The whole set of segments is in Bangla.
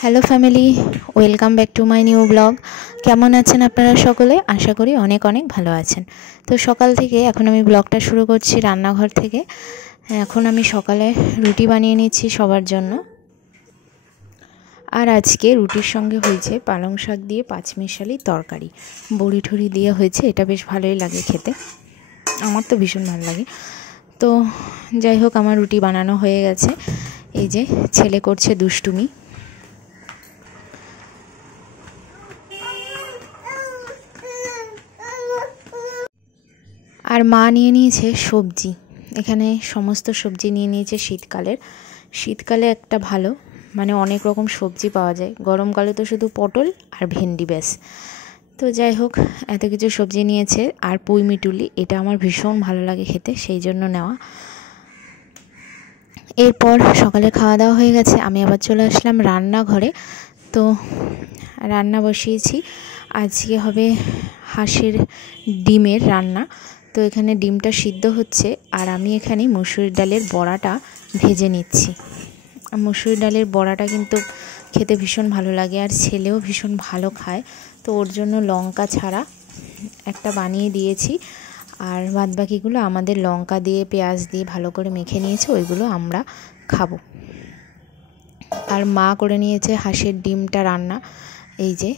Hello family, welcome back to my new blog. কেমন আছেন আপনারা সকলে? আশা করি অনেক অনেক ভালো আছেন। তো সকাল থেকে এখন আমি ব্লগটা শুরু করছি রান্নাঘর থেকে। এখন আমি সকালে রুটি বানিয়ে নিচ্ছি সবার জন্য। আর আজকে রুটির সঙ্গে হয়েছে পালং শাক দিয়ে পাঁচমিশালি তরকারি, বড়ি ঠড়ি দিয়ে হয়েছে। এটা বেশ ভালোই লাগে খেতে, আমার তো ভীষণ ভালো লাগে। তো যাই হোক, আমার রুটি বানানো হয়ে গেছে। এই যে ছেলে করছে দুষ্টুমি। আর মা নিয়ে নিয়েছে সবজি, এখানে সমস্ত সবজি নিয়ে নিয়েছে শীতকালে একটা ভালো, মানে অনেক রকম সবজি পাওয়া যায়। গরমকালে তো শুধু পটল আর ভেন্ডি ব্যাস। তো যাই হোক, এত কিছু সবজি নিয়েছে। আর পুঁই মিটুলি, এটা আমার ভীষণ ভালো লাগে খেতে, সেই জন্য নেওয়া। এরপর সকালে খাওয়া দাওয়া হয়ে গেছে, আমি আবার চলে আসলাম রান্নাঘরে। তো রান্না বসিয়েছি, আজকে হবে হাঁসের ডিমের রান্না। তো এখানে ডিমটা সিদ্ধ হচ্ছে, আর আমি এখানে মুসুর ডালের বড়াটা ভেজে নিচ্ছি। মুসুর ডালের বড়াটা কিন্তু খেতে ভীষণ ভালো লাগে, আর ছেলেও ভীষণ ভালো খায়। তো ওর জন্য লঙ্কা ছাড়া একটা বানিয়ে দিয়েছি, আর বাদবাকিগুলো আমাদের লঙ্কা দিয়ে পেঁয়াজ দিয়ে ভালো করে মেখে নিয়েছি, ওইগুলো আমরা খাবো। আর মা করে নিয়েছে হাঁসের ডিমটা রান্না, এই যে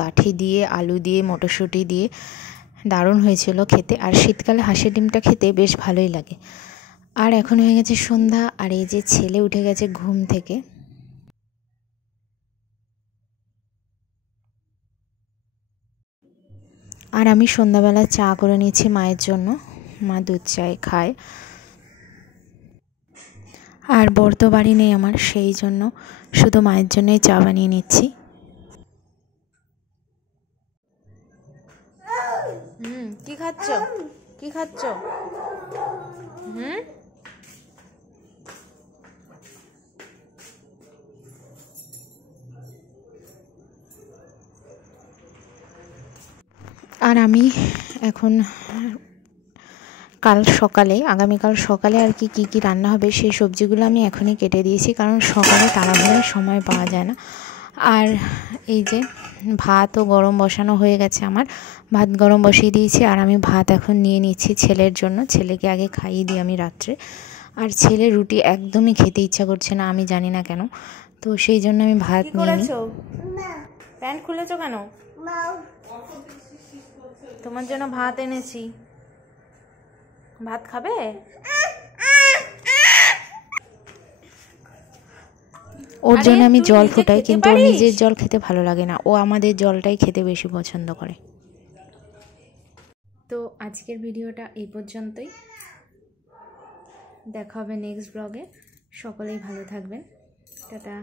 গাঠি দিয়ে আলু দিয়ে মটরশুঁটি দিয়ে, দারুণ হয়েছিল খেতে। আর শীতকালে হাঁসের ডিমটা খেতে বেশ ভালোই লাগে। আর এখন হয়ে গেছে সন্ধ্যা, আর এই যে ছেলে উঠে গেছে ঘুম থেকে। আর আমি সন্ধ্যাবেলা চা করে নিয়েছি মায়ের জন্য, মা দুধ চায় খায়। আর বর তো বাড়ি নেই আমার, সেই জন্য শুধু মায়ের জন্যই চা বানিয়ে নিচ্ছি। কি খাচ্ছ? কি খাচ্ছ? আর আমি এখন আগামীকাল সকালে আর কি রান্না হবে সেই সবজিগুলো আমি এখনই কেটে দিয়েছি, কারণ সকালে তাড়াহুড়োর সময় পাওয়া যায় না। আর এই যে ভাতও গরম বসানো হয়ে গেছে, আমার ভাত গরম বসিয়ে দিয়েছি। আর আমি ভাত এখন নিয়ে নিচ্ছি ছেলের জন্য, ছেলেকে আগে খাইয়ে দিই আমি রাত্রে। আর ছেলে রুটি একদমই খেতে ইচ্ছা করছে না, আমি জানি না কেন। তো সেই জন্য আমি ভাত নিয়ে নিই। প্যান্ট খুলেছো কেন? তোমার জন্য ভাত এনেছি, ভাত খাবে? ওর জন্য আমি জল ফোটাই, কিন্তু ওর নিজের জল খেতে ভালো লাগে না, ও আমাদের জলটাই খেতে বেশি পছন্দ করে। তো আজকের ভিডিওটা এই পর্যন্তই, দেখা হবে নেক্সট ব্লগে। সকলেই ভালো থাকবেন, টাটা।